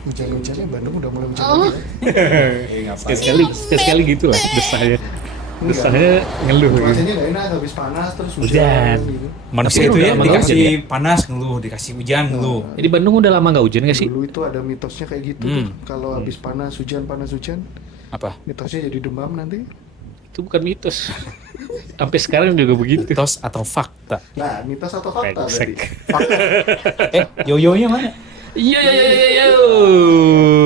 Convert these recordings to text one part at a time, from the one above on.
Hujan-hujannya Bandung udah mulai hujan Oh. lagi ya. Sekali gitu lah desahnya ngeluh gitu. Rasanya gak enak habis panas terus Hujan. hujan gitu. Manusia Tapi itu udah ya lama dikasih nggak hujan panas ngeluh, dikasih hujan ngeluh. Jadi Bandung udah lama nggak hujan nggak sih? Dulu itu ada mitosnya kayak gitu tuh. Kalau habis panas hujan, Apa? mitosnya jadi demam nanti. Itu bukan mitos. Sampai sekarang juga begitu. Mitos atau fakta? Nah, mitos atau fakta Brengsek. berarti? Yoyonya mana? Iya.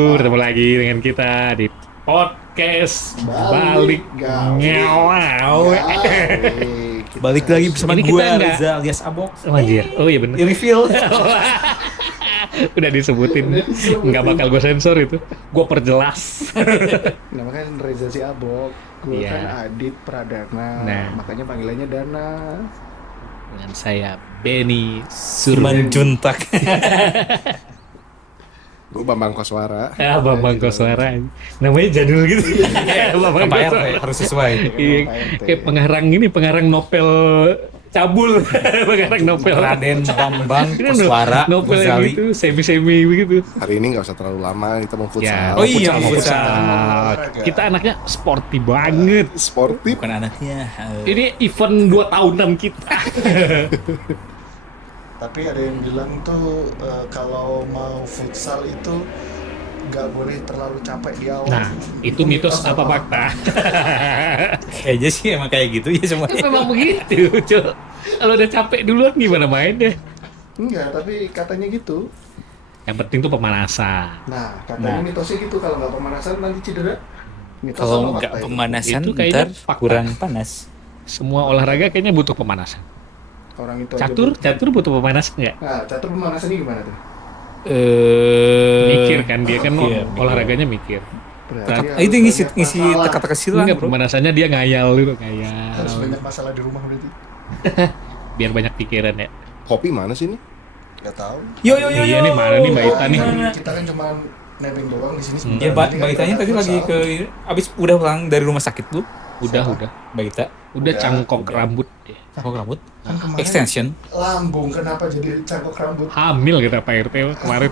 Bertemu lagi dengan kita di podcast Balik Gawe. Ngewawe. Balik lagi bersama Ini gue kita nggak- Reza alias Abok. Anjir. Oh iya bener. Reveal. Udah disebutin. Nggak bakal gue sensor itu. Gue perjelas. Nama kan Reza si Abok. Gue Iya. kan Adit Pradana. Nah. Makanya panggilannya Dana. Dengan saya Benny Siman Surman. Juntak. Gue Bambang Koswara. Bambang Koswara. Namanya jadul gitu. Bambang Apa ya? Koswara. Harus sesuai. Iya, kayak pengarang novel cabul. Pengarang novel Raden Bambang Ini Koswara novel yang Ghazali. gitu, semi begitu. Hari ini nggak usah terlalu lama, kita mau futsal. Ya, Oh iya, futsal. futsal. Kita anaknya sporty banget. Sportif. Bukan anaknya. Ini event 2 tahunan kita. Tapi ada yang bilang tuh kalau mau futsal itu nggak boleh terlalu capek di awal. Nah, itu mitos apa fakta? Kayaknya sih emang kayak gitu ya Itu semuanya. memang begitu, Cok. Kalau udah capek duluan gimana mainnya? Enggak, tapi katanya gitu. Yang penting tuh pemanasan. Nah, katanya mitosnya gitu, kalau nggak pemanasan nanti cedera. Mitos Kalau apa nggak fakta itu? pemanasan Itu kayaknya ntar fakta. kurang panas. Semua olahraga kayaknya butuh pemanasan. Orang itu aja Catur butuh pemanasan nggak? Nah, catur pemanasannya gimana tuh? Mikir kan dia kan Iya, olahraganya mikir. Berarti Itu harus ngisi banyak ngisi masalah. teka-teka silang Enggak, bro. pemanasannya dia ngayal dulu, Harus ngayal. banyak masalah di rumah berarti. Biar banyak pikiran ya. Kopi mana sih ini? Nggak tahu. Yo. Iya nih, mana nih Mbak Ita nih? Kita kan cuma nebeng doang di sini sebentar. Ya, Nanti kan Mbak Itanya berangkat tadi lagi futsal. ke abis udah pulang dari rumah sakit lu, Udah. Mbak Ita. Udah cangkok udah. rambut dia. Oh rambut. Kan kemarin Extension. lambung kenapa jadi cangkok rambut? Hamil kita Pak RT kemarin.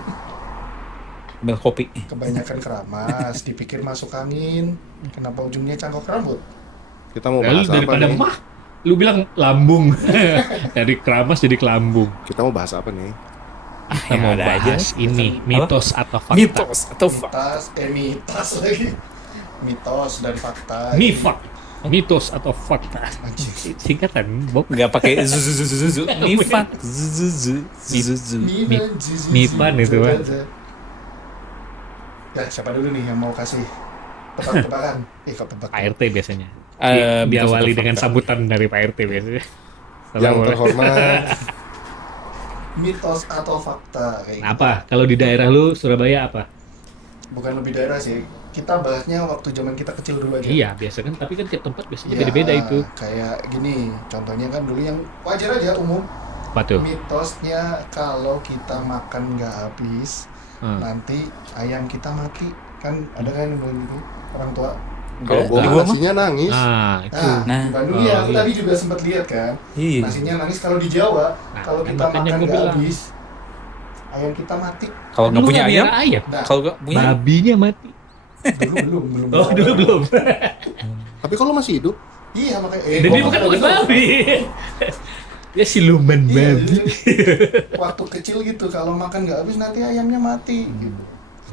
Ambil kopi. Kebanyakan keramas, dipikir masuk angin. Kenapa ujungnya cangkok rambut? Kita mau Lalu bahas apa daripada nih? mah, lu bilang lambung. Dari keramas jadi kelambung. Kita mau bahas apa nih? Kita Ya, mau ada aja. bahas ini, mitos atau fakta. Mitos atau fakta. Mitos lagi. Mitos dan fakta. Mifak. Mitos atau fakta. Anjing. Singkatan, Bob. Nggak pakai zuzu. Mifak. Zuzu. Mipan itu, Pak. Ya, siapa dulu nih yang mau kasih tebak-tebakan? kok tebak. Pak RT biasanya. Mitos Diawali atau dengan fakta. sambutan dari Pak RT biasanya. Yang Boleh. terhormat. Mitos atau fakta kayak Nah, apa? Kalau di daerah lu Surabaya apa? Bukan lebih daerah sih. Kita bahasnya waktu zaman kita kecil dulu aja. Iya, biasa kan. Tapi kan tiap tempat biasanya Ya, beda-beda itu. Kayak gini, contohnya kan dulu yang wajar aja umum. Apa tuh? Mitosnya kalau kita makan nggak habis, nanti ayam kita mati. Kan ada kan yang bilang gitu, orang tua. Kalau gue Di gua mah. nasinya nangis. Nah, itu. Nah, di Bandung ya, aku iya. tadi juga sempat lihat kan. Iya. Nasinya nangis kalau di Jawa, Nah, kalau kan kita makanya makan gua nggak bilang. habis, ayam kita mati. Kalau nggak Lu punya ayam, biara ayam. Nah, kalau nggak punya Babinya mati. belum. Oh, dulu belum. Tapi kalau masih hidup, Iya makanya. Dan dia gua bukan makan babi. Dia siluman Iya, babi. waktu kecil gitu, kalau makan nggak habis nanti ayamnya mati. Gitu.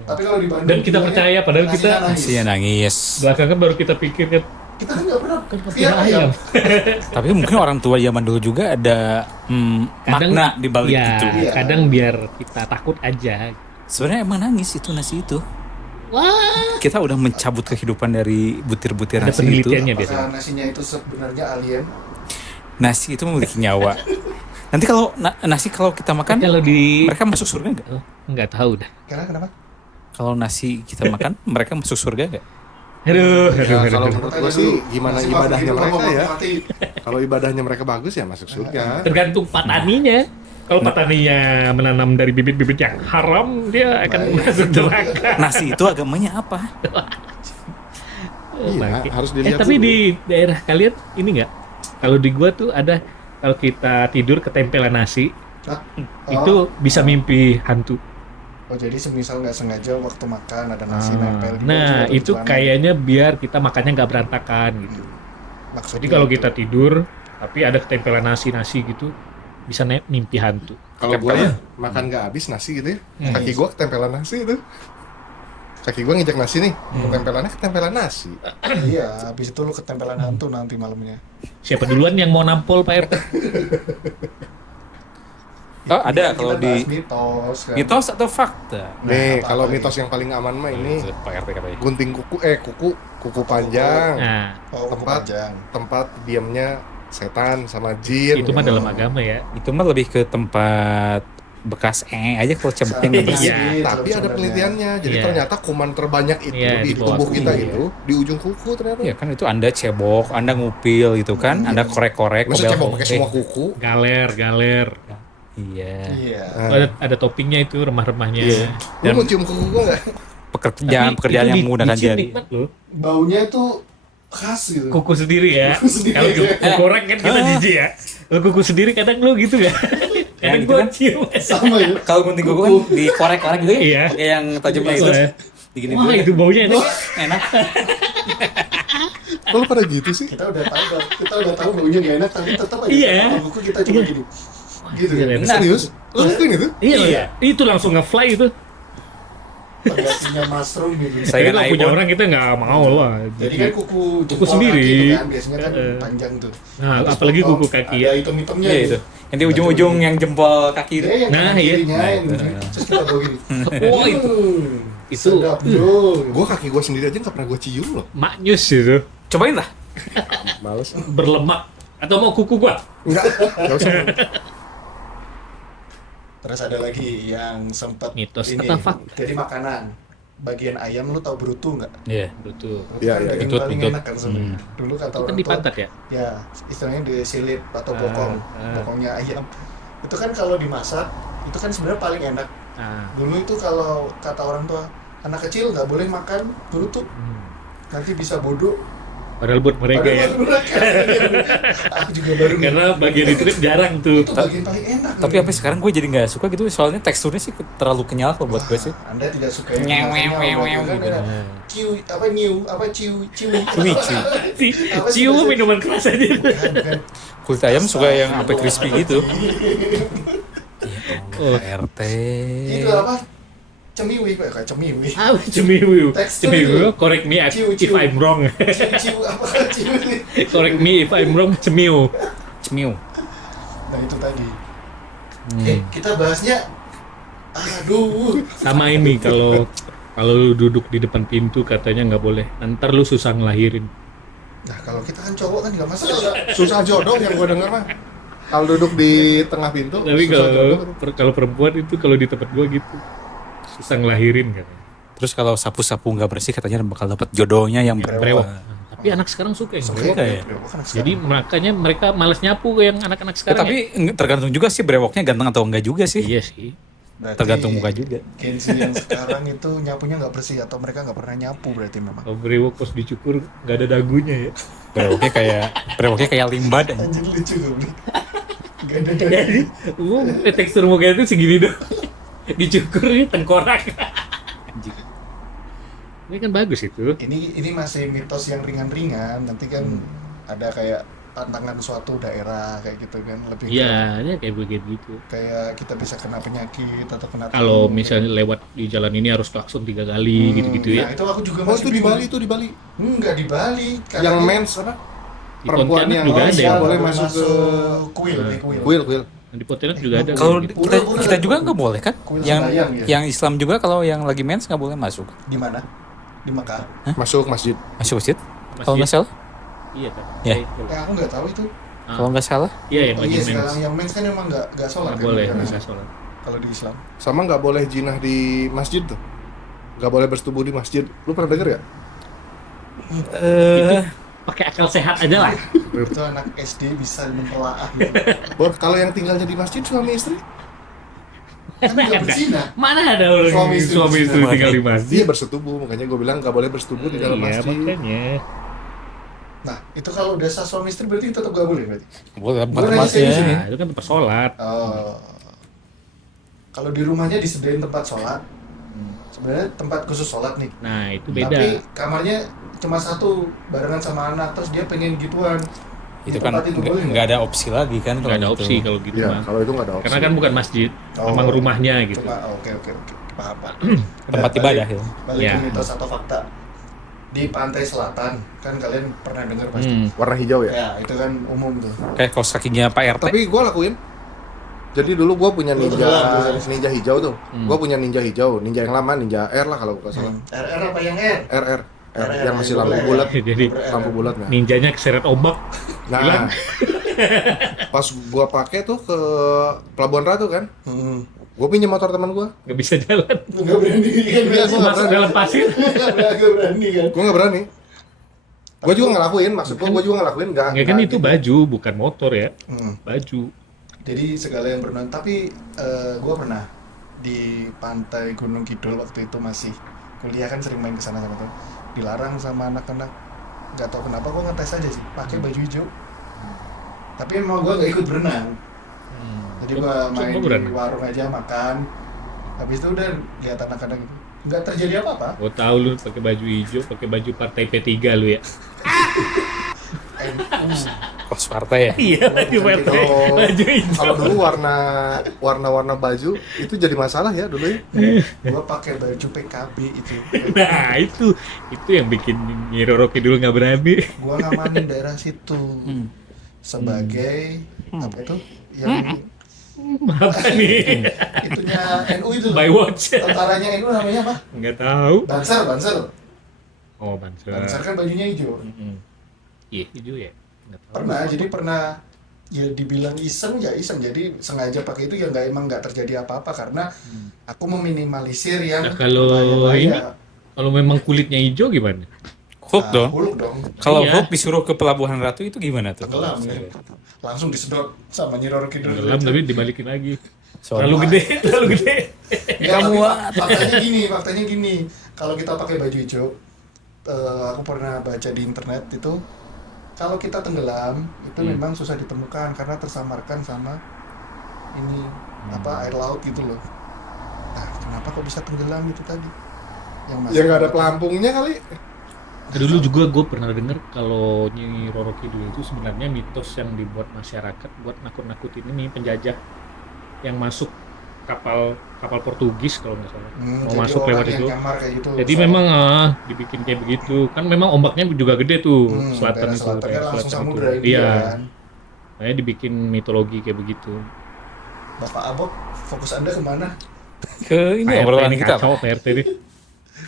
Tapi kalau di Bandung Dan kita bilangnya, percaya, padahal nasinya kita- nangis. nasinya nangis. Belakangan baru kita pikir kan Kita kan nggak pernah pasti piara ayam. Tapi mungkin orang tua zaman dulu juga ada makna di balik ya, itu. Iya. kadang biar kita takut aja. Sebenarnya emang nangis itu nasi itu. Wah, Kita udah mencabut kehidupan dari butir-butir ada nasi itu. penelitiannya biasanya. Apakah nasinya itu sebenarnya alien? Nasi itu memiliki nyawa. Nanti kalau nasi kalau kita makan, Kalau di mereka masuk surga nggak? Oh, nggak tahu dah. Karena kenapa? Kalau nasi kita makan, mereka masuk surga nggak? Aduh, ya kalau aduh. menurut gue sih gimana Nasi ibadahnya mati, mereka kalau ya. mati. Kalau ibadahnya mereka bagus ya masuk surga. Tergantung petaninya. Kalau petaninya menanam dari bibit-bibit yang haram, dia akan masuk neraka. Nasi itu agamanya apa? Iya, Bangke. harus dilihat Tapi dulu. di daerah kalian ini nggak? Kalau di gua tuh ada, kalau kita tidur ketempelan nasi, Hah? itu bisa mimpi hantu. Oh jadi semisal nggak sengaja waktu makan ada nasi nempel di baju Nah, atau di itu celana. kayaknya biar kita makannya nggak berantakan gitu. Maksudnya Jadi kalau itu. kita tidur, tapi ada ketempelan nasi gitu, bisa mimpi hantu. Kalau gue ya makan nggak habis nasi gitu ya, kaki gue ketempelan nasi itu. Kaki gue nginjak nasi nih, ketempelannya ketempelan nasi. Iya, habis itu lu ketempelan hantu nanti malamnya. Siapa duluan yang mau nampol Pak RT? Oh, ada Kita kalau bahas di mitos kan. mitos atau fakta? Nih, apa kalau lagi? mitos yang paling aman mah ini Pak RT katanya. gunting kuku panjang, Nah, Oh, kuku tempat panjang. tempat diamnya setan sama jin. itu mah dalam agama ya. Itu mah lebih ke tempat bekas aja kalau cabutnya nggak bersih. Iya. Tapi ada penelitiannya, jadi Iya. ternyata kuman terbanyak itu Iya, di di bawah tubuh kuku, kita iya. itu di ujung kuku ternyata. Ya kan itu Anda cebok, Anda ngupil gitu kan, Anda korek-korek, Masa kobel cebok pakai semua kuku? Galer. Iya. Iya. Nah, Ada toppingnya itu, remah-remahnya. Iya. Lu mau cium kuku gua nggak? Pekerjaan yang menggunakan dicium jari. nikmat loh. Baunya tuh khas gitu. Kuku sendiri ya. Kuku sendiri. Kalau kuku orang kan kita jijik ya. Kalau kuku sendiri kadang lu gitu ya. Kadang gitu gua kan? cium. Sama ya. Kalau gunting kuku kan dikorek-korek gitu ya, Iya. pakai yang tajamnya itu. Iya. Digini Wah, itu baunya enak. enak. Kalau pada gitu sih? Kita udah tahu baunya gak enak tapi tetap aja Iya. sama kuku kita coba gini. Gitu Iya, kan. enak. Serius? Lu lakuin itu? Iya. Itu langsung nge-fly itu. Penggantinya mushroom gitu. Saya Tapi kan kalau punya iPhone. orang kita nggak mau lah. Jadi kan kuku Kuku jempol sendiri. kaki itu kan biasanya kan Heeh. panjang tuh. Nah, Terus apalagi potong, kuku kaki ya. Ada hitam-hitamnya Iya gitu. itu. Yang di ujung-ujung yang jempol kaki itu. Iya, yang Nah, kanan iya. kirinya, Nah, yang itu. gini. Terus kita bawa gini. Wah, itu itu Sedap, bro. Gua kaki gua sendiri aja nggak pernah gua cium loh. maknyus itu. Cobain lah. Males. Berlemak. Atau mau kuku gua? Nggak usah. Terus ada lagi yang sempat Mitos ini, atau fakta? jadi makanan. Bagian ayam lu tau brutu nggak? Iya. Betul. Brutu Iya, kan iya, daging betul, paling betul. enak kan sebenarnya. Dulu kata Itu kan orang di tua, pantat ya? ya istilahnya disilit atau bokong, ah. bokongnya ayam. Itu kan kalau dimasak, itu kan sebenarnya paling enak. Nah, Dulu itu kalau kata orang tua, anak kecil nggak boleh makan brutu, nanti bisa bodoh. padahal buat mereka ya. Padahal mereka. Aku juga baru Karena bagian itu kan jarang tuh. itu bagian paling enak. Tapi sampai sekarang gue jadi nggak suka gitu, soalnya teksturnya sih terlalu kenyal kalau buat gue sih. Anda tidak suka yang Nyew, makannya, nyew, nyew, kan gitu. ada ciu apa new apa ciu ciu Ciu, ciu. Apa sih Cium bahasa- minuman keras aja. Bukan. Kulit ayam suka yang sampai crispy gitu. Oh. RT. Itu apa? Cemiwi, kayak cemiwi. Ah, cemiwu. Tekstur Cemiwu, itu. correct me if Ciu. I'm wrong. Ciu apa ciu? Correct me if I'm wrong, cemiu. Cemiu. Nah itu tadi. Kita bahasnya, aduh. Sama ini kalau lu duduk di depan pintu katanya nggak boleh. Ntar lu susah ngelahirin. Nah kalau kita kan cowok kan nggak masalah. Susah jodoh yang gua denger mah. Kalau duduk di tengah pintu, Tapi susah jodoh. kalau perempuan itu kalau di tempat gua gitu susah ngelahirin katanya. Terus kalau sapu-sapu nggak bersih katanya bakal dapat jodohnya yang Brewok. berbrewok. Tapi anak sekarang suka ya. Suka ya? Jadi makanya mereka malas nyapu yang anak-anak Ya, sekarang. tapi tergantung juga sih brewoknya ganteng atau enggak juga ya. sih. Iya sih. Tergantung muka juga. Gen Z yang sekarang itu nyapunya nggak bersih atau mereka nggak pernah nyapu berarti memang. Kalau brewok pas dicukur nggak ada dagunya ya. Brewoknya kayak limbad aja. Anjir lucu tuh. Gak ada Jadi, tekstur muka itu segini dong. Dicukur ini tengkorak. Ini kan bagus itu. Ini masih mitos yang ringan-ringan. Nanti kan ada kayak tantangan suatu daerah kayak gitu kan lebih ke- Iya, dia kayak begitu. kayak kita bisa kena penyakit atau kena Kalau flu. misalnya lewat di jalan ini harus klakson 3 kali gitu-gitu Nah ya. itu aku juga Oh masih itu di bingung. Bali, itu di Bali. Enggak di Bali. Yang mens apa? Di Perempuan Pontianak yang juga ada nggak ya. boleh masuk ke kuil, di kuil. kuil. Di Pontianak juga ada. Kalau gitu. kita juga nggak boleh kan? Kuil Yang sembahyang, ya? yang Islam juga kalau yang lagi mens nggak boleh masuk. Di mana? Di Mekah. Masuk masjid. Masuk masjid? Masjid. Kalau nggak salah? Iya kan. Ya. Aku nggak tahu itu. Kalau nggak salah? Iya yang Oh lagi iya mens. sekarang yang mens kan emang nggak sholat Nggak kan? boleh, Karena nggak sholat. Kalau di Islam. Sama nggak boleh jinah di masjid tuh. Nggak boleh bersetubuh di masjid. Lu pernah denger ya? Pakai akal sehat aja lah. Itu anak SD bisa mentelaah. Gitu. Bor, kalau yang tinggalnya di masjid suami istri, Kan nggak berzina. Mana ada orang Suami suami istri istri tinggal di masjid? dia bersetubuh. Makanya gue bilang nggak boleh bersetubuh di dalam Iya, masjid. makanya. Nah itu kalau udah sah suami istri berarti tetap nggak boleh berarti. Boleh, Gua nanya serius ini. Nah, itu kan tempat sholat. Oh. Kalau di rumahnya disediain tempat sholat, Sebenarnya tempat khusus sholat nih. Nah, itu beda. Tapi kamarnya cuma satu barengan sama anak, terus dia pengen gituan. Itu Di kan tempat itu boleh nggak ada opsi lagi kan Nggak ada kalau opsi gitu. kalau gitu Iya, mah. kalau itu nggak ada opsi. Karena kan bukan masjid, Oh. memang rumahnya gitu. Cuma oke, paham. Tempat ibadah ya. Balik Ya. ke mitos atau fakta. Di pantai selatan, kan kalian pernah dengar pasti. Warna hijau ya. Ya, itu kan umum tuh. Kayak kaos kakinya Pak RT. Tapi gue lakuin. Jadi dulu gue punya Lu ninja tenggelam, ninja hijau tuh. Gue punya ninja hijau, ninja yang lama, ninja R lah kalau nggak salah. RR apa yang R? RR yang masih yang lampu boleh. bulat, Jadi lampu bulat nggak? ninjanya keseret ombak. Nah, pas gua pakai tuh ke Pelabuhan Ratu kan, gua pinjam motor teman gua. Nggak bisa jalan. Nggak berani kan? Iya, gua nggak Masuk berani. dalam pasir. Nggak berani kan? Gua nggak berani. Gua juga ngelakuin, maksud gua juga ngelakuin nggak. Ya kan itu baju, bukan motor ya. Hmm. Baju. Jadi segala yang bernon. Tapi gue pernah di pantai Gunung Kidul waktu itu masih kuliah kan sering main ke sana sama teman. Dilarang sama anak-anak. Gak tau kenapa gue ngetes aja sih, pakai baju hijau. Tapi emang gue gak ikut berenang. Jadi gue main Coba di berenang. warung aja makan. Habis itu udah lihat anak-anak gitu. Nggak terjadi apa-apa. Gua tahu lu pakai baju hijau, pakai baju partai P3 lu ya. Kaos partai ya. Iya, baju partai. Kalau Baju hijau. kalau dulu warna baju itu jadi masalah ya dulu ya. Gue pakai baju PKB itu. Nah, itu yang bikin Nyi Roro Kidul nggak berani. Gue ngamanin daerah situ sebagai apa itu yang Apa nih? itunya NU itu By watch. tentaranya NU namanya apa? Nggak tahu. Banser Oh, Banser. Banser kan bajunya hijau. Iya, hijau ya. Nggak tahu. Pernah ya dibilang iseng ya iseng, jadi sengaja pakai itu ya emang nggak terjadi apa-apa karena aku meminimalisir yang Nah, kalau bahaya-bahaya. Kalau memang kulitnya hijau gimana? Hulk Nah, dong. Hulk dong, Kalau Iya. Hulk disuruh ke Pelabuhan Ratu itu gimana tuh? tenggelam ya. Langsung disedot sama Nyi Roro Kidul. Dalam tapi dibalikin lagi. Soalnya- Terlalu gede, terlalu gede. Ya, Kamu tapi faktanya gini, kalau kita pakai baju hijau, aku pernah baca di internet itu, kalau kita tenggelam itu memang susah ditemukan karena tersamarkan sama ini air laut gitu loh. Nah, kenapa kok bisa tenggelam itu tadi? Yang Ya nggak ada pelampungnya kali. Dulu juga gue pernah dengar kalau Nyi Roro Kidul itu sebenarnya mitos yang dibuat masyarakat buat nakut-nakutin ini penjajah yang masuk kapal Portugis kalau nggak salah. Mau jadi masuk orang lewat yang itu. nyamar kayak gitu. Jadi Soalnya, memang dibikin kayak begitu. Kan memang ombaknya juga gede tuh, selatan daerah itu. selatan kan kayak langsung selatan samudra itu. ini Iya. kan. Makanya dibikin mitologi kayak begitu. Bapak Abok, fokus Anda kemana? Ke ini PRT obrolan ini kita. kacau PRT nih.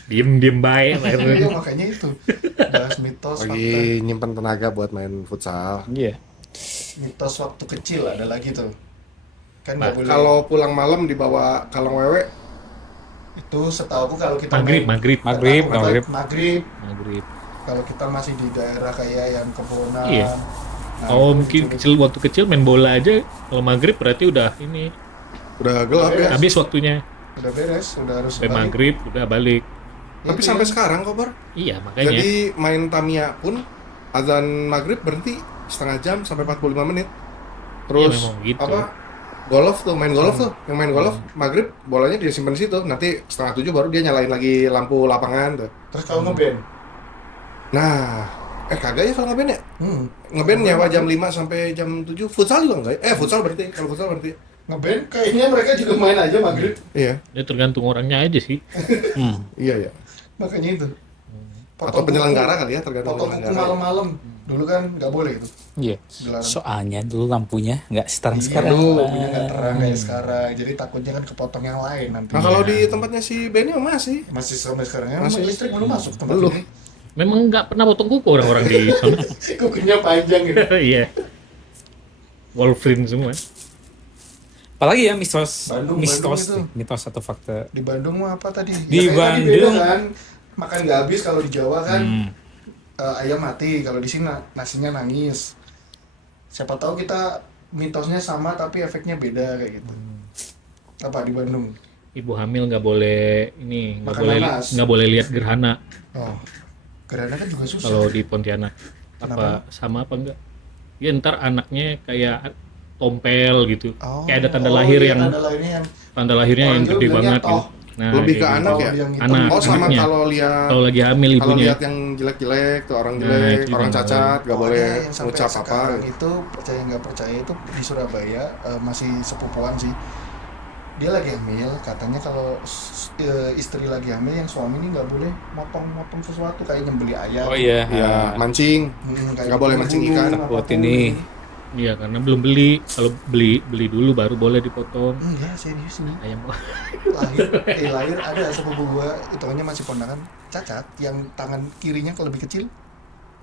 Diem baik PRT. Iya, makanya itu. Bahas mitos fakta. Lagi nyimpen tenaga buat main futsal. Iya. Mitos waktu kecil ada lagi tuh. Kan Nah, nggak boleh. Kalau pulang malam dibawa kaleng wewe, Itu setahu aku kalau kita Maghrib. maghrib. Kalau kita masih di daerah kayak yang kebonan. Iya. nah, Oh itu mungkin diculik. waktu kecil main bola aja. Kalau maghrib berarti udah ini udah gelap ya. habis waktunya. Udah beres, udah harus Sampai balik. maghrib udah balik. Tapi Itu sampai ya. sekarang kok, Bar. Iya makanya. Jadi main Tamiya pun azan maghrib berhenti setengah jam sampai 45 menit. Terus Iya, memang gitu. apa? Golf tuh, main golf tuh. Yang main golf maghrib bolanya dia simpen di situ. Nanti setengah 7 baru dia nyalain lagi lampu lapangan tuh. Terus kalau ngeband, Nah, kagak ya kalau ngeband ya? Ngeband nyawa jam 5 sampai jam 7. Futsal juga enggak ya? Futsal berarti. Kalau futsal berarti. ngeband kayaknya mereka juga main aja maghrib. Iya. Ya tergantung orangnya aja sih. Iya ya. Makanya itu. Atau penyelenggara kali ya, tergantung Potong kuku penyelenggara. malam-malam. Dulu kan nggak boleh itu. Iya. Gelaran. Soalnya dulu lampunya nggak sekarang Iya, sekarang. lampunya nggak terang kayak sekarang. Jadi takutnya kan kepotong yang lain nanti. Nah, kalau di tempatnya si Benny masih. Masih sampai sekarang ya, Masih. listrik belum masuk tempat Belum. ini. Memang nggak pernah potong kuku orang-orang di sana. Kukunya panjang gitu. Iya. Wolverine semua. Apalagi ya mitos, Bandung itu. mitos atau fakta. Di Bandung mah apa tadi? Di Ya, kayak tadi Bandung. beda kan. Makan nggak habis kalau di Jawa kan Hmm. ayam mati, kalau di sini nasinya nangis. Siapa tahu kita mitosnya sama tapi efeknya beda kayak gitu. Apa di Bandung? Ibu hamil nggak boleh ini, Makan nanas. nggak boleh lihat gerhana Oh, gerhana kan juga susah. kalau di Pontianak. Kenapa? Apa sama apa enggak? Ya ntar anaknya kayak tompel gitu. Oh, Kayak ada tanda lahir iya, yang tanda lahirnya yang tanda lahirnya Orang yang dulu gede bilangnya banget gitu. toh. Nah, Lebih ke kayak anak gitu. ya? Yang itu, Anak. Oh sama anaknya. kalau lihat Kalau lagi hamil kalau ibunya. lihat yang jelek-jelek tuh orang Nah, jelek, itu juga orang nggak cacat, nggak pokoknya boleh yang sampai ngucap apa. sekarang Gitu. itu percaya nggak percaya itu di Surabaya masih sepupuan sih. Dia lagi hamil, katanya kalau istri lagi hamil yang suami ini nggak boleh motong-motong sesuatu kayak nyembeli ayam. Oh iya. Ya mancing. Kayak Nggak boleh mancing ikan. Takut ini. Iya, karena belum beli. Kalau beli dulu baru boleh dipotong. Enggak, serius nih. Ayam. Lahir ada sepupu gua, hitungannya masih ponakan cacat yang tangan kirinya lebih kecil.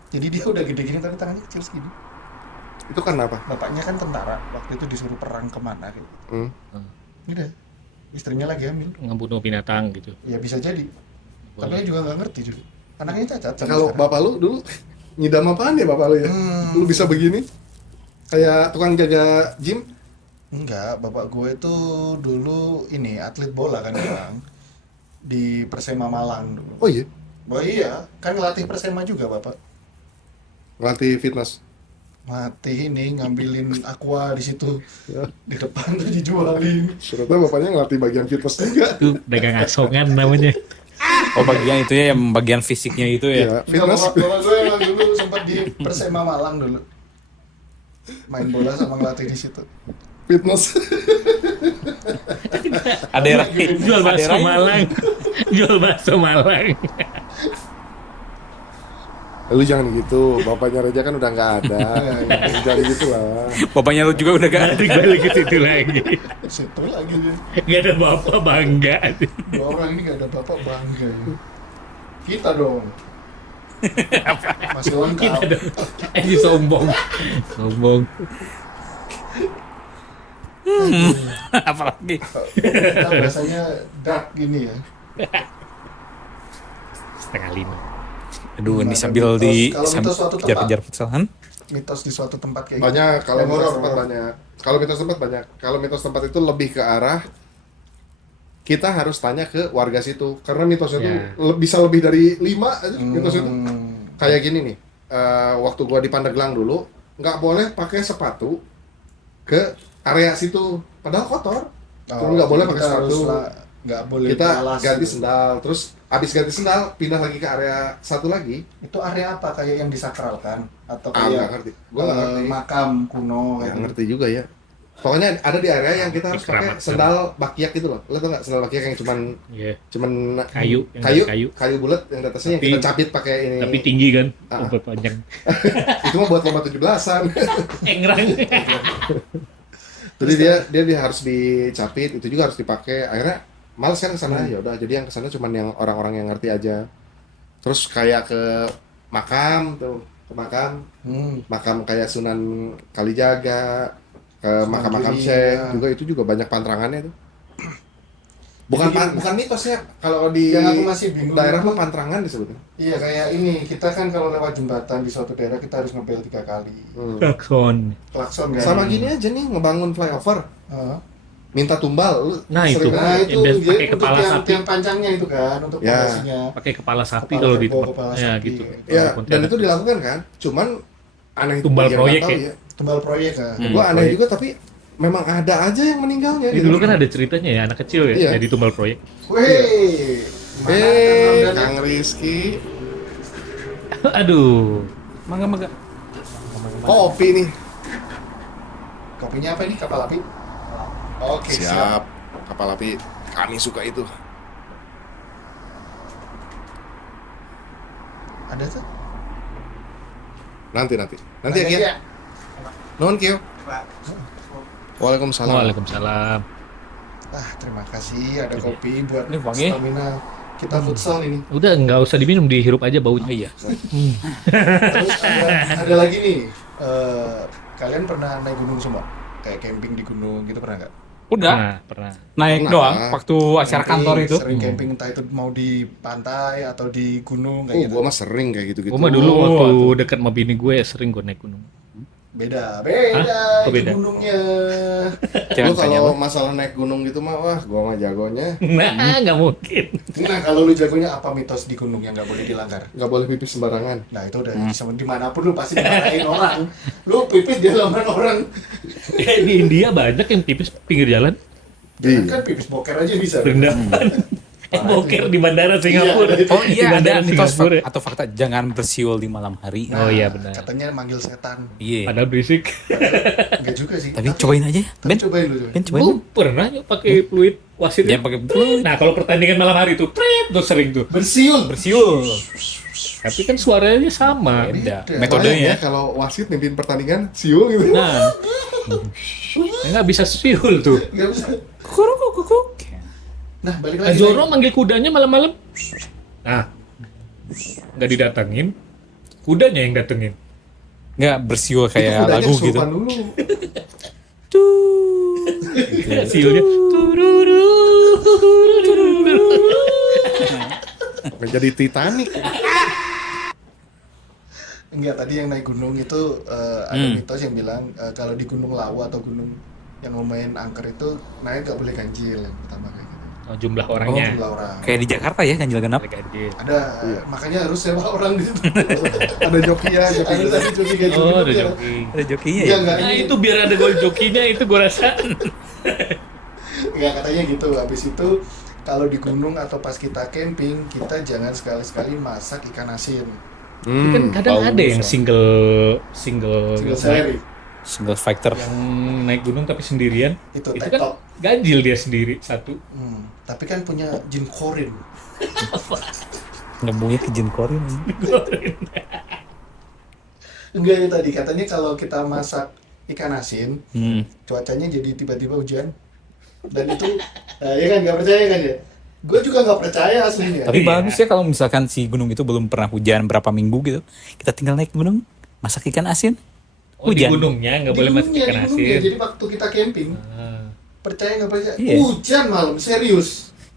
Jadi dia udah gede gini tapi tangannya kecil segini. Itu karena apa? Bapaknya kan tentara, waktu itu disuruh perang kemana gitu. Udah, istrinya lagi hamil. Ngebunuh binatang gitu. Ya bisa jadi. Tapi dia juga nggak ngerti juga. Anaknya cacat. sampai Kalau sekarang. bapak lu dulu ngidam apaan ya bapak lu ya? Lu bisa begini? Kayak tukang jaga gym? Enggak, bapak gue itu dulu ini atlet bola kan Bang. Di Persema Malang dulu. Oh iya, Oh iya, kan ngelatih Persema juga bapak. ngelatih fitness. Ngelatih ini ngambilin aqua di situ. Ya. Di depan tuh dijualin. Ternyata bapaknya ngelatih bagian fitness juga. Itu dagang asongan namanya. Oh bagian itu ya, yang bagian fisiknya itu ya. Iya, fitness. Bapak gue emang dulu sempat di Persema Malang dulu. Main bola sama ngelatih di situ. Fitness. Ada Jual bakso Malang. Jual bakso Malang. Lu jangan gitu, bapaknya Reja kan udah nggak ada. Jadi gitu lah. Bapaknya lu juga udah gak ada. Balik ke situ lagi. Situ lagi dia. Gak ada bapak bangga. Dua orang ini gak ada bapak bangga ya. Kita dong. Masih lengkap. Kita dong. Sombong. Sombong. Apalagi. Kita biasanya dark gini ya. Setengah 5. Aduh, ini Gimana sambil mitos? di Kalau mitos suatu tempat. kejar-kejar futsal. Mitos di suatu tempat kayak Banyak, kalau Yang mitos horor, tempat horor. banyak. Kalau mitos tempat banyak. Kalau mitos tempat itu lebih ke arah kita harus tanya ke warga situ. Karena mitosnya Ya. tuh bisa lebih dari 5 aja mitosnya tuh. Hmm. Kayak gini nih, waktu gua di Pandeglang dulu, nggak boleh pakai sepatu ke area situ. Padahal kotor. Terus nggak boleh pakai kita harus sepatu. nggak boleh Kita balas ganti gitu. sendal, terus abis ganti sendal pindah lagi ke area satu lagi. Itu area apa? Kayak yang disakralkan atau Ah, nggak kayak ngerti. Gua nggak ngerti. makam kuno Nggak kayak gitu. ngerti juga ya. Pokoknya ada di area yang kita harus pakai Keramat. sendal bakyak gitu loh. Lo tau nggak sendal bakyak yang cuman Iya. kayu, Yang kayu bulat yang di atasnya yang Tapi- kita capit pakai ini. Tapi tinggi kan. Ah. Umpat panjang. Itu mah buat lomba 17-an. Engrang. Jadi dia harus dicapit, itu juga harus dipakai. Akhirnya males kan kesana, ya udah. Jadi yang kesana cuman yang orang-orang yang ngerti aja. Terus kayak ke makam tuh, ke makam kayak Sunan Kalijaga, ke makam-makam Giri, Syekh ya. juga itu juga banyak pantrangannya tuh. Bukan mitos ya, kalau di Yang aku masih bingung daerah itu- mah pantrangan disebutnya. Iya kayak ini, kita kan kalau lewat jembatan di suatu daerah kita harus ngebel 3 kali. Klakson. Klakson kan. Sama gini aja nih, ngebangun flyover, Heeh. minta tumbal. Lu Nah, itu. sering Nah banget. itu Yang biasa jadi pakai untuk kepala yang sapi. tiang pancangnya itu kan, untuk Ya. pondasinya. Pakai kepala sapi Kepala kalau di kerbau, tempat. kepala Ya sapi. gitu. Ya, Kalau dan itu Pontianak. dilakukan kan. Cuman aneh Tumbal yang proyek nggak tahu ya. Tumbal proyek kan. Gua aneh proyek. juga tapi memang ada aja yang meninggalnya. Ini dulu kan ada ceritanya ya, anak kecil ya, Iya. jadi tumbal proyek. Wih, mana Kang Ramdan? Kang Rizky, Aduh. Mangga. kopi nih. Kopinya apa ini? Kapal api? Oke, siap. Siap. Kapal api, kami suka itu. Ada tuh? Nanti ya Kia. Nuhun Kia. Waalaikumsalam. Waalaikumsalam. Terima kasih ada kopi buat Ini wangi. stamina kita futsal ini. Udah nggak usah diminum, dihirup aja baunya. Oh iya. Terus ada lagi nih. Kalian pernah naik gunung semua? Kayak camping di gunung gitu pernah nggak? Udah Pernah. naik Pernah. doang waktu acara kantor itu. Sering camping entah itu mau di pantai atau di gunung Oh, kayak gitu. gua mah sering kayak gitu-gitu. Gue mah dulu Oh, waktu tuh. dekat sama bini gue sering gue naik gunung. Beda Hah? Oh, itu beda. gunungnya. Lu Jangan tanya kalau apa. masalah naik gunung gitu mah, wah gua mah jagonya. Nah, nggak mungkin. Nah kalau lu jagonya apa mitos di gunung yang nggak boleh dilanggar? Nggak boleh pipis sembarangan. Nah itu udah sama dimanapun lu pasti dimarahin orang. Lu pipis di halaman orang. Di India banyak yang pipis pinggir jalan, Jangan kan pipis boker aja bisa. rendahan. boker di bandara Singapura. Oh Di iya, bandara ada mitos Singapura. atau fakta jangan bersiul di malam hari. Oh iya, benar. Katanya manggil setan. Iya. Padahal berisik. Enggak juga sih. Tapi cobain aja, Tapi Ben. cobain lu. Ben cobain. Gue pernah yuk pakai fluid wasit. Jangan pakai Nah kalau pertandingan malam hari itu, tuh sering tuh. Bersiul. bersiul. Tapi kan suaranya sama. Beda. Beda. Metodenya. Ya, kalau wasit mimpin pertandingan, siul gitu. Nah, nggak bisa spill tuh. Enggak bisa. Kukuk. Nah, balik lagi. Zoro manggil kudanya malam-malam. Nah, nggak didatengin, kudanya yang datengin. Nggak bersiul Itu kayak kudanya lagu gitu. kesurupan dulu. Siulnya. Menjadi Titanic. Enggak, tadi yang naik gunung itu ada mitos yang bilang kalau di Gunung Lawu atau gunung yang lumayan angker itu naik nggak boleh ganjil yang pertama kayak gitu. Oh, jumlah orangnya. Jumlah orang. Kayak di Jakarta ya, ganjil genap. Ganjil. Ada, makanya harus sewa orang di situ. Ada jokinya, joki. Ada tadi joki ganjil. Oh, ada ya. joki. Ada jokinya Iya, ya. enggak Nah ini. itu biar ada gol jokinya itu gue rasa. Enggak, katanya gitu. Habis itu kalau di gunung atau pas kita camping, kita jangan sekali-sekali masak ikan asin. Kan kadang ada yang single Single sehari. Single factor. yang naik gunung tapi sendirian. Itu Itu tektok. kan ganjil dia sendiri satu. Tapi kan punya jin korin. Nemunya ke jin korin. Enggak, ya tadi katanya kalau kita masak ikan asin, cuacanya jadi tiba-tiba hujan. Dan itu, ya kan nggak percaya kan ya? Gue juga nggak percaya aslinya. Tapi Iya. bagus ya kalau misalkan si gunung itu belum pernah hujan berapa minggu gitu. Kita tinggal naik gunung, masak ikan asin. Oh, di Hujan. gunungnya nggak boleh masuk ikan di gunungnya. asin. Jadi waktu kita camping, Ah. percaya nggak percaya? Iya. Hujan malam, serius.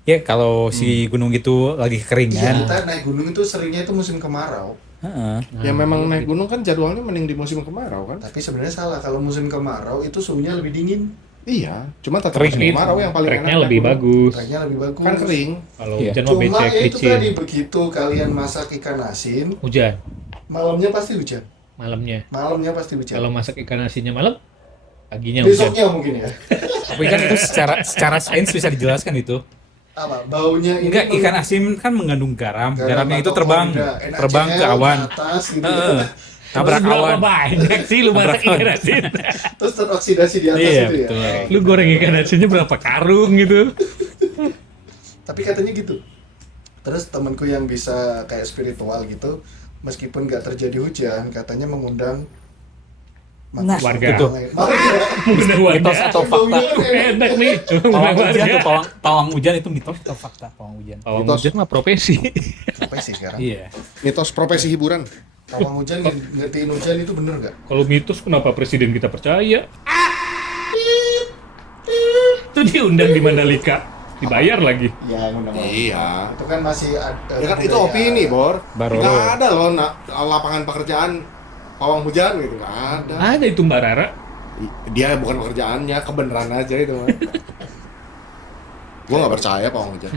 Ya kalau si gunung itu lagi Iya, kekeringan. kita naik gunung itu seringnya itu musim kemarau. Heeh. Ya memang naik gunung kan jadwalnya mending di musim kemarau kan? Tapi sebenarnya salah, kalau musim kemarau itu suhunya lebih dingin, Iya, cuma tetap Kering musim kemarau yang paling Treknya enak. lebih naik gunung. bagus. treknya lebih bagus. Kan kering. Kalau Iya. hujan mah Cuma becek, ya itu licin. tadi, begitu kalian masak ikan asin, Hujan malamnya pasti hujan. malamnya. Malamnya pasti hujan. Kalau masak ikan asinnya malam, paginya hujan. Besoknya mungkin ya. Tapi kan itu secara sains bisa dijelaskan itu. Apa? Baunya ini Enggak, ikan asin kan mengandung garam. Garamnya itu atau terbang, klorida. NaCl terbang ke awan. atas gitu. Heeh. Terus Nabrak berapa awan. banyak sih lu masak Nabrak ikan asin? Terus teroksidasi di atas Iya, itu ya. betul. Lu goreng ikan asinnya berapa karung gitu? Tapi katanya gitu. Terus temanku yang bisa kayak spiritual gitu, meskipun nggak terjadi hujan, katanya mengundang Nah, warga. itu. Bener Mitos atau fakta? Enak nih. Pawang hujan Warga. tuh pawang hujan itu mitos atau fakta pawang hujan? Pawang Mitos. hujan mah profesi. Apa sih sekarang? Iya. Mitos profesi hiburan. Pawang hujan ngertiin hujan itu bener nggak? Kalau mitos kenapa presiden kita percaya? Itu diundang di Mandalika, dibayar lagi. Ya, ngundang orang. Iya. Itu kan masih ada. Ya kan itu opini, Bor. Baru Nggak lo. ada loh lapangan pekerjaan pawang hujan gitu, nggak ada. Ada itu Mbak Rara. Dia bukan pekerjaannya, kebenaran aja itu mah. Gua nggak percaya pawang hujan.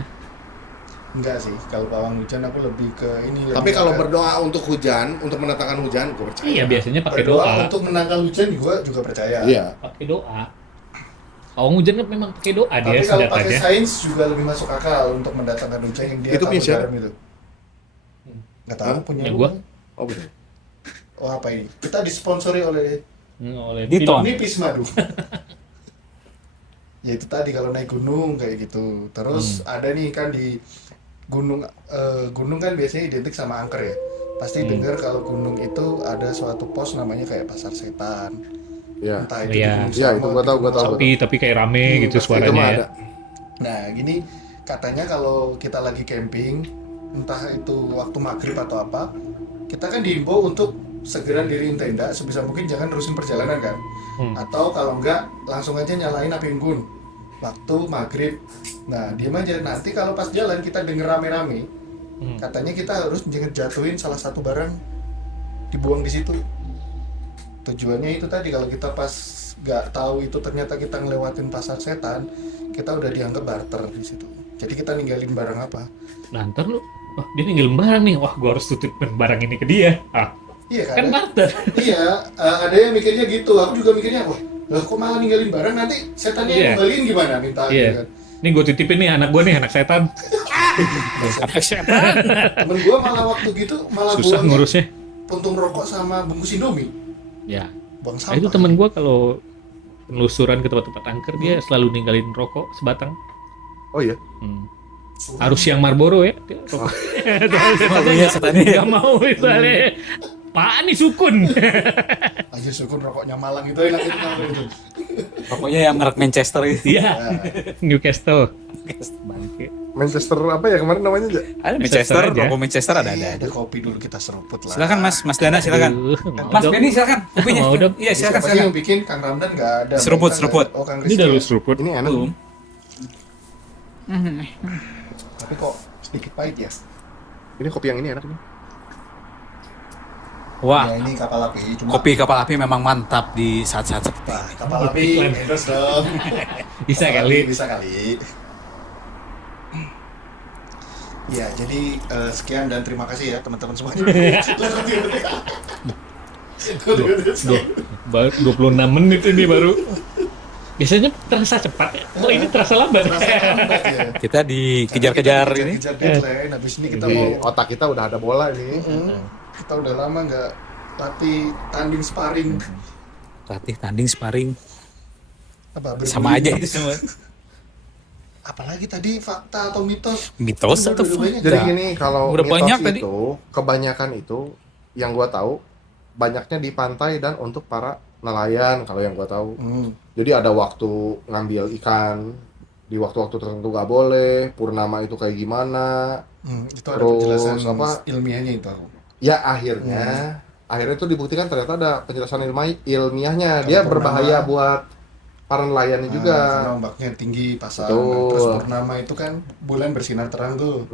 Enggak sih, kalau pawang hujan aku lebih ke ini. Tapi lebih kalau ke- berdoa untuk hujan, untuk mendatangkan hujan, gua percaya. Iya, biasanya pakai berdoa doa. untuk menangkal hujan gue juga percaya. Iya. Pakai doa. Pawang hujan kan memang pakai doa dia Tapi kalau pakai senjatanya. sains juga lebih masuk akal untuk mendatangkan hujan yang dia Itu tahu punya siapa? garam itu. Nggak tahu Hah? punya Ya lu gua. kan? Oh betul. Oh apa ini? Kita disponsori oleh Oleh Diton. Nipis Madu. Ya itu tadi kalau naik gunung kayak gitu. Terus ada nih kan di gunung gunung kan biasanya identik sama angker ya. Pasti dengar kalau gunung itu ada suatu pos namanya kayak pasar setan. Iya. Entah itu Iya. di Gunung Iya, itu Slamet, gua di tahu, Gunung gua tahu. Sepi tapi kayak rame gitu pasti Itu mah suaranya. ada. Ya. Nah, gini katanya kalau kita lagi camping, entah itu waktu maghrib atau apa, kita kan diimbau untuk segera diriin tenda, sebisa mungkin jangan terusin perjalanan kan. Atau kalau enggak, langsung aja nyalain api unggun waktu maghrib. Nah, diem aja. Nanti kalau pas jalan kita denger rame-rame, katanya kita harus jatuhin salah satu barang, dibuang di situ. Tujuannya itu tadi, kalau kita pas nggak tahu itu ternyata kita ngelewatin pasar setan, kita udah dianggap barter di situ. Jadi kita ninggalin barang apa? Nah, ntar lu, wah dia ninggalin barang nih, wah gua harus tutupin barang ini ke dia. Ah, Iya kan kan? barter. Iya, ada yang mikirnya gitu. Aku juga mikirnya, wah, lah kok malah ninggalin barang, nanti setannya Iya. yang kembaliin gimana? Minta gitu Iya. kan. Nih gue titipin nih anak gue nih, anak setan. Anak siapa? Temen gua malah waktu gitu malah Susah buangnya ngurusnya. puntung rokok sama bungkus Indomie. Ya. Buang Nah, sampah. itu temen gua kalau penelusuran ke tempat-tempat angker dia selalu ninggalin rokok sebatang. Oh iya. Harus yang Marlboro ya. Dia rokok. Iya, setannya. Gak mau misalnya. Pak nih sukun. Aja syukur rokoknya Malang itu enak itu kalau itu. Pokoknya yang merek Manchester itu. Iya. Newcastle. Bangke. Manchester apa ya kemarin namanya aja? Ada Manchester Manchester, aja. rokok Manchester ada. Ada kopi dulu kita seruput lah. Silakan Mas Dana silakan. Aduh, mau Mas dong. Benny silakan. Kopinya. Mau dong. Iya silakan Siapa sih silakan. yang bikin Kang Ramdan nggak ada. Seruput, Kang seruput. nggak ada. Oh Kang Ini udah lu Rizky. seruput. Ini enak. Belum. Tapi kok sedikit pahit ya. Ini kopi yang ini enak nih. Wah, Ya ini kapal api. Cuma kopi kapal api memang mantap di saat-saat seperti Wah, ini. kapal api. Iklan. Terus dong. Bisa Kapal kali. api, Bisa kali. Ya, jadi sekian dan terima kasih ya teman-teman semuanya. Baru 26 menit ini baru. Biasanya terasa cepat ya. Oh ini terasa lambat. Kita dikejar-kejar ini. Kejar deadline. Habis ini kita Di mau otak kita udah ada bola ini. kita udah lama nggak latih tanding sparring. Latih tanding sparring Apa sama aja berguling. itu semua. Apalagi tadi fakta atau mitos? Mitos Udah atau banyak. Jadi fakta? gini, kalau Udah mitos banyak tadi. itu, kebanyakan itu yang gua tahu banyaknya di pantai dan untuk para nelayan kalau yang gua tahu. Jadi ada waktu ngambil ikan di waktu-waktu tertentu nggak boleh, purnama itu kayak gimana. Itu ada Terus penjelasan apa? ilmiahnya itu. Ya akhirnya itu dibuktikan ternyata ada penjelasan ilmiahnya. Kalau Dia purnama- berbahaya buat para nelayannya juga. Karena ombaknya tinggi pasang. Betul. Terus purnama itu kan bulan bersinar terang tuh.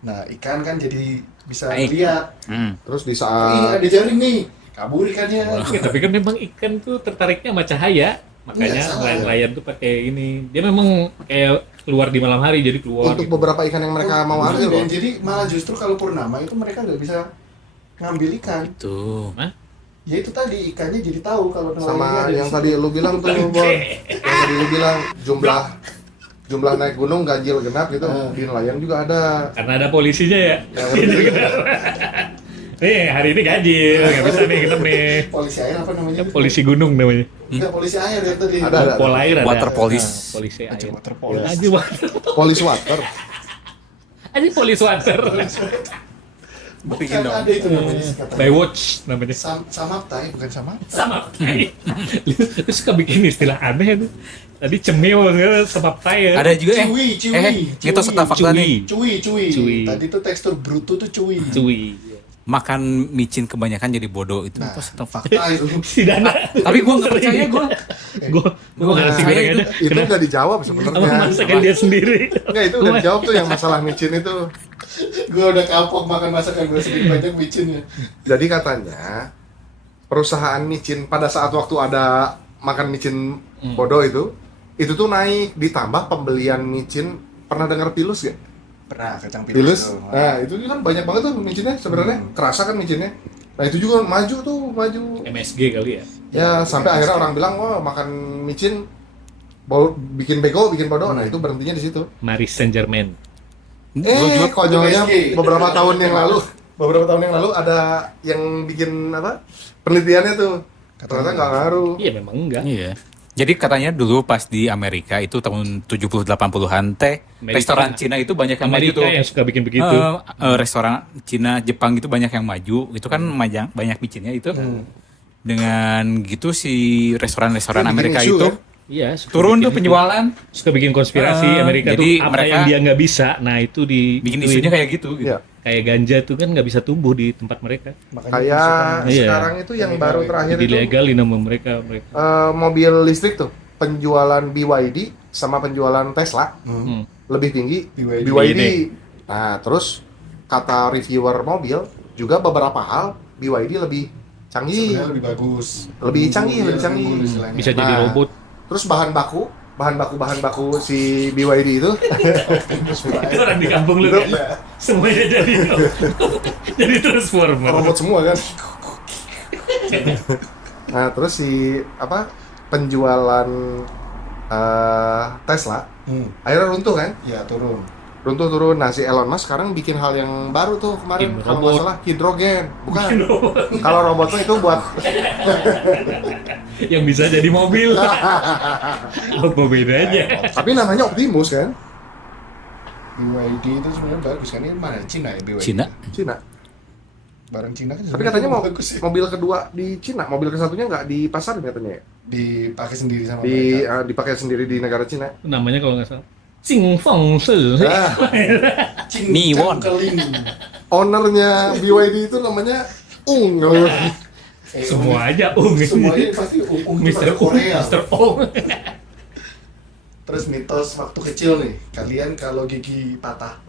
Nah ikan kan jadi bisa Naik. lihat. Terus di Ini saat ada jaring nih, kabur ikannya. Ya, tapi kan memang ikan tuh tertariknya sama cahaya. Makanya Iya, salah. nelayan-nelayan tuh pakai ini. Dia memang kayak keluar di malam hari jadi keluar. untuk gitu. beberapa ikan yang mereka mau Bukan, ambil loh. Ben. Jadi malah justru kalau purnama itu mereka nggak bisa ngambil ikan. Tuh. Ya itu tadi ikannya jadi tahu kalau nelayannya Sama ada di yang situ. tadi lu bilang tuh, Bon. Yang tadi lu bilang jumlah naik gunung ganjil genap gitu di nelayan juga ada. Karena ada polisinya ya. Nih hari ini ganjil, nggak bisa nih kita nih. Polisi air apa namanya? Polisi gunung namanya. Enggak, polisi air ya tadi. Ada. Pol air ada. Water police. Nah, polisi air. Aja water police. Aja water. Polis water. Aja polisi water. Bikin Kan dong. ada itu namanya katanya. Baywatch namanya. Samaptai bukan sama? Sama tai. Lu suka bikin istilah aneh tuh. Tadi cemil sama tai ya. Ada juga Cuy, cuy. mitos atau fakta Cuy. nih. Cuy. Cuy. Tadi tuh tekstur bruto tuh cuy. Cuy. Makan micin kebanyakan jadi bodoh itu Nah, mitos atau fakta. fakta itu. Si Dana. Tapi gua nggak percaya gua. Gua nggak ngerti percaya gorengannya. Itu udah dijawab Apa sebenarnya. masakan dia sendiri? Enggak, itu udah dijawab tuh yang masalah micin itu. Gue udah kapok makan masakan gue sedikit banyak micinnya. Jadi katanya perusahaan micin pada saat waktu ada makan micin bodoh itu tuh naik ditambah pembelian micin. Pernah dengar pilus gak? Pernah kacang Pilus. tuh. Nah, itu kan banyak banget tuh micinnya sebenarnya. Kerasa kan micinnya. Nah, itu juga maju. MSG kali ya. Ya, sampai akhirnya orang bilang, "Oh, makan micin bikin bego, bikin bodoh." Nah, itu berhentinya di situ. Maris Saint Germain. Konyolnya PSG. beberapa tahun yang lalu ada yang bikin apa? Penelitiannya tuh. Ternyata nggak ngaruh. Iya memang enggak. Iya. Jadi katanya dulu pas di Amerika itu tahun 70-80-an Amerika. restoran Cina itu banyak yang maju Amerika tuh. yang suka bikin begitu. Restoran Cina, Jepang itu banyak yang maju. Itu kan banyak micinnya itu. Dengan gitu si restoran-restoran Dia bikin Amerika isu, itu ya? Iya, suka turun bikin tuh itu. penjualan. Suka bikin konspirasi Amerika jadi tuh apa mereka yang dia nggak bisa. Nah, itu Bikin isunya kayak gitu. Iya. kayak ganja tuh kan nggak bisa tumbuh di tempat mereka. Makanya Kayak Iya. sekarang itu yang baru terakhir Jadi itu legal di nama mereka. mobil listrik tuh penjualan BYD sama penjualan Tesla lebih tinggi BYD. Nah, terus kata reviewer mobil juga beberapa hal BYD lebih canggih, sebenarnya lebih bagus. lebih canggih, Unggul, lebih canggih. unggul istilahnya. Bisa jadi Nah. robot. Terus bahan baku si BYD itu Itu orang di kampung lu kan? Semuanya jadi jadi transformer. robot semua kan. Nah, terus si penjualan Tesla akhirnya runtuh kan? Ya turun. runtuh turun. Nah, si Elon Musk sekarang bikin hal yang baru tuh kemarin Bikin kalau robot. nggak salah hidrogen. Bukan. Kalau robotnya itu buat Yang bisa jadi mobil. Apa bedanya? tapi namanya Optimus kan? BYD itu sebenarnya bagus kan, ini mana Cina ya BYD? Cina. Cina. Barang Cina kan Tapi katanya mau bagus ya. mobil kedua di Cina, mobil ke satunya nggak di pasar katanya ya. Dipakai sendiri sama Di mereka. dipakai sendiri di negara Cina. Namanya kalau nggak salah Sing Feng Shi. Ah, Cing Niwon. Keling. ownernya BYD itu namanya Ung. Semua aja Semuanya pasti Ung itu Mister pada Korea. Mister Ong. Terus mitos waktu kecil nih, kalian kalau gigi patah,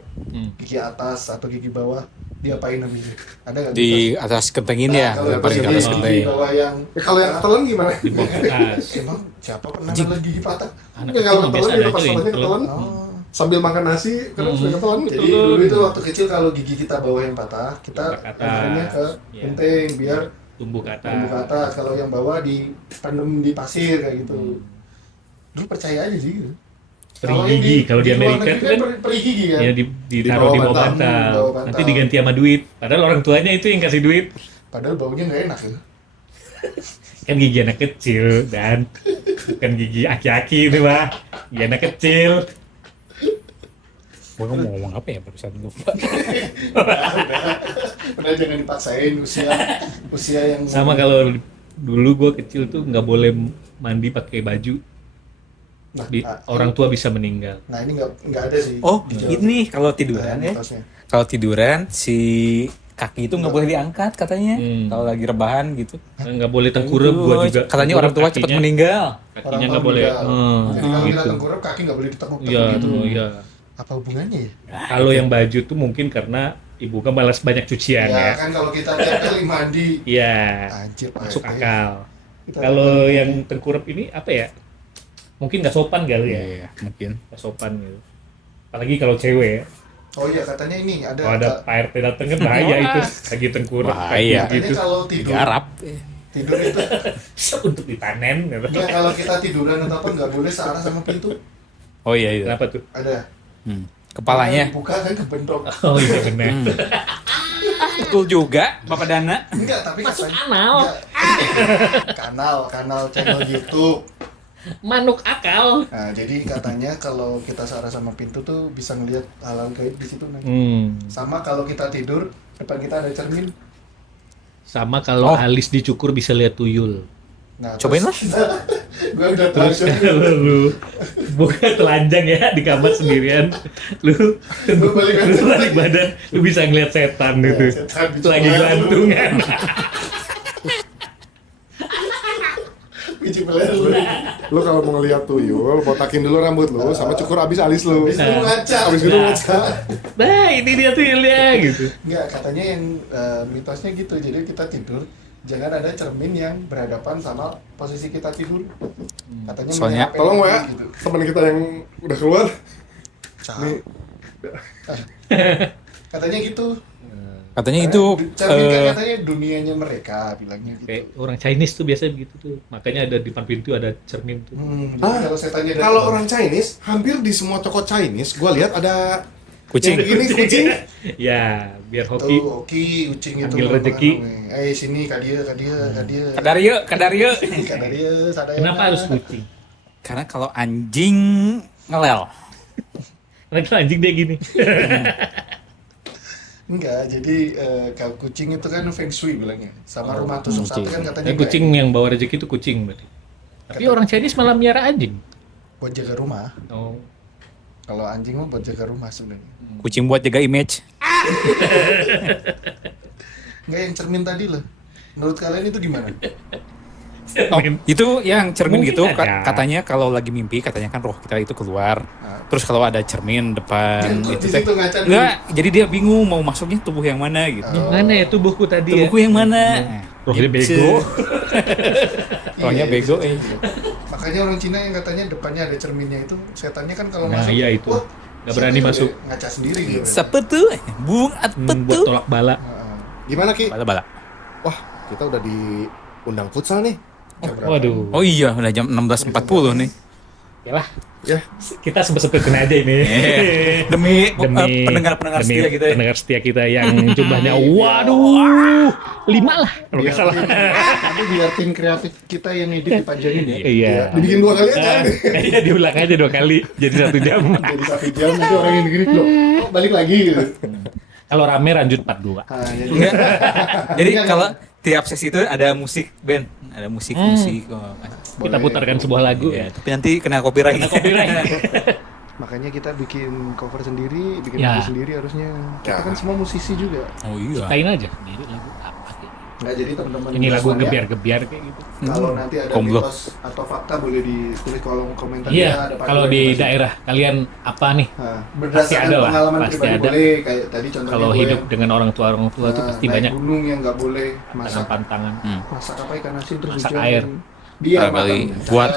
gigi atas atau gigi bawah, diapain namanya? Ada nggak Di mitos? atas kentengin ya, Kalau paling ke gigi atas gigi kenteng. bawah yang Kalau yang ketelan gimana? Di bawah atas. emang siapa pernah nalar gigi patah? Anak Ya, kalau kecil ketelan biasa itu ada pas aja yang ketelannya ketelan. Oh. Sambil makan nasi terus udah ketelan. Jadi dulu itu waktu kecil kalau gigi kita bawah yang patah, kita Ke atas. nalarnya ke Iya. genteng biar Tumbuh ke tumbuh ke atas. atas. Kalau yang bawah dipendem di pasir kayak gitu. Dulu percaya aja sih gitu. Peri Kalau yang gigi kalau di luar Amerika negeri itu kan peri gigi kan. ya ditaruh di bawah bawah bantal. bantal. Nanti diganti sama duit. Padahal orang tuanya itu yang kasih duit. Padahal baunya nggak enak ya. Kan gigi anak kecil dan bukan gigi aki-aki itu mah. Gigi anak kecil. Gua mau ngomong apa ya barusan lupa. Udah jangan dipaksain usia yang Sama kalau dulu gua kecil tuh nggak boleh mandi pakai baju. nah, Orang tua bisa meninggal. nah ini nggak ada sih. Oh, di Jawa. ini kalau tiduran ya. mitosnya. Kalau tiduran si kaki itu nggak boleh diangkat katanya. Hmm. Kalau lagi rebahan gitu. Nggak boleh tengkurap Gitu. gua juga. Katanya orang tua cepat Kakinya- meninggal. Kakinya Orang nggak tua boleh. meninggal. Jadi kalau kita Gitu. tengkurap kaki nggak boleh ditekuk Iya, gitu. iya. Apa hubungannya ya? Kalau yang baju tuh mungkin karena ibu kan balas banyak cucian Ya ya. kan kalau kita tiap kali mandi Iya, anjir masuk Pak RT. akal. Kita Kalau tiap kali yang tengkurap ini apa ya? Mungkin nggak sopan kali ya. Iya, mungkin. Nggak sopan gitu. Apalagi kalau cewek ya. Oh iya katanya ini ada Kalau ada Pak RT dateng kan bahaya itu. Lagi tengkurap Bahaya. kaki katanya gitu. kalau tidur Garap. tidur itu Untuk dipanen gitu. ya kalau kita tiduran atau apa nggak boleh searah sama pintu. Oh iya iya. Kenapa tuh? Ada. Kepalanya. Buka kan kebentok. Oh iya benar. Betul juga, Bapak Dana. Enggak, tapi Masuk katanya- anal. Enggak. kanal channel YouTube. Manuk akal. Nah, jadi katanya kalau kita searah sama pintu tuh bisa ngelihat hal-hal gaib di situ nanti. Sama kalau kita tidur, depan kita ada cermin. Sama kalau Oh. alis dicukur bisa lihat tuyul. Nah, Cobain lah. Gue udah Terus tahu. kalau lu buka telanjang ya di kamar sendirian, lu Lu balik lu balik badan, lu bisa ngeliat setan Ya, gitu. setan Itu lagi gelantungan. Biji peler lu. Lu kalau mau ngeliat tuyul, botakin dulu rambut lu sama cukur abis alis lu. Habis itu ngaca. Abis itu ngaca. Nah, ini dia tuyulnya gitu. Enggak, katanya yang mitosnya gitu. Jadi kita tidur, jangan ada cermin yang berhadapan sama posisi kita tidur. Katanya Soalnya- menyerap Tolong energi ya, gitu. teman kita yang udah keluar. Nih, Katanya gitu. Katanya itu cermin kan katanya dunianya mereka bilangnya gitu. Kayak orang Chinese tuh biasa begitu tuh. Makanya ada di depan pintu ada cermin tuh. Jadi Ah, kalau setannya datang- kalau orang Chinese, hampir di semua toko Chinese, gua lihat ada kucing. yang ini kucing. Ya, biar tuh hoki. oki kucing itu Ambil rezeki. sini kadia Kadaryo, kadaryo. kadia sadaya. Kenapa harus kucing? Karena kalau anjing ngelel. Karena kalau anjing dia gini. Enggak, jadi kalau kucing itu kan feng shui bilangnya. Sama rumah tusuk sate kan katanya Ya, kucing yang bawa rezeki itu kucing berarti. Tapi orang Chinese malah miara anjing. buat jaga rumah. Oh. Kalau anjing mah buat jaga rumah sebenarnya. Kucing buat jaga image. Enggak yang cermin tadi loh. Menurut kalian itu gimana? Oh, itu yang cermin Mungkin gitu ada. katanya kalau lagi mimpi katanya kan roh kita itu keluar. Nah. Terus kalau ada cermin depan Kok itu di teh situ ngaca dulu? enggak, jadi dia bingung mau masuknya tubuh yang mana gitu. Oh. Mana ya tubuhku tadi ya? Tubuhku yang mana? Rohnya Gitu. bego. Rohnya Iya, bego, bisa jadi. Makanya orang Cina yang katanya depannya ada cerminnya itu, setannya kan kalau Nah, masuk, iya itu. wah, Nggak berani setan masuk. udah ngaca sendiri gitu. Siapa tuh? Bung apa Buat tuh? tolak bala. Heeh. Gimana Ki? Bala-bala. Wah, kita udah diundang futsal nih. Jam berapa? Waduh. Oh iya, udah jam 16.40 nih. Oke lah. Ya. Kita sebut-sebutin aja ini. Demi Demi pendengar-pendengar demi setia kita ya. pendengar setia kita yang jumlahnya waduh 5 lah kalau nggak salah. Tapi biar tim kreatif kita yang edit dipanjangin ya. Iya. Dibikin 2 kali aja. Iya diulang aja 2 kali jadi 1 jam. Jadi 1 jam nanti orang yang dengerin loh. Oh, balik lagi gitu. Kalau rame lanjut part 2. Nah, ya, Enggak. Jadi Enggak, kalau tiap sesi itu ada musik band, ada musik. Kita putarkan sebuah lagu. Ya, tapi nanti kena copyright. Kena copyright. makanya kita bikin cover sendiri, bikin Ya. lagu sendiri harusnya. Kita Ya. kan semua musisi juga. Oh iya. Ciptain aja sendiri lagu apa gitu. Nggak, jadi teman-teman Ini lagu semuanya, gebiar-gebiar kayak gitu. kalau nanti ada Komblok. mitos atau fakta boleh ditulis kolom komentar. Iya, ya, ada kalau panduan di masing-masing. daerah kalian apa nih? Nah, berdasarkan ada lah, pengalaman pasti pribadi ada. boleh, kayak tadi contohnya Kalau gue hidup dengan orang tua tuh pasti naik banyak gunung yang nggak boleh masak pantangan. masak apa ikan asin terus Masak hujan. air. Biar Barangkali matang. buat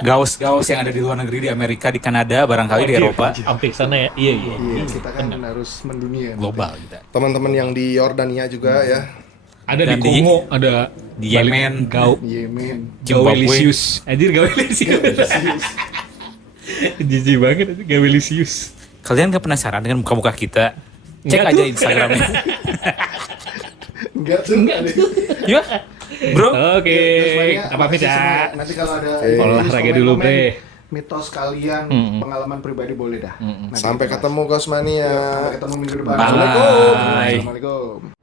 gaus-gaus yang ada di luar negeri, di Amerika, di Kanada, barangkali di Eropa, Sampai sana ya. Iya, iya. Iya, kita kan harus mendunia. global kita. Teman-teman yang di Yordania juga ya. Ada Dan di Kongo, ada di Yemen. Yemen. Gawelisius. Anjir Gawelisius. Jijik banget itu Gawelisius. Kalian gak penasaran dengan muka-muka kita? Cek Enggak aja tuh. Instagramnya. Enggak tuh. Enggak deh. Ya, bro. Oke, Semuanya, kita pamit makasih ya. semua. Nanti kalau ada Olahraga dulu, komen-komen, Bre. mitos kalian, Mm-mm. pengalaman pribadi boleh dah. Nanti Sampai kita bahas. ketemu Gosmania. Sampai ketemu minggu depan. Bye. Assalamualaikum. Assalamualaikum.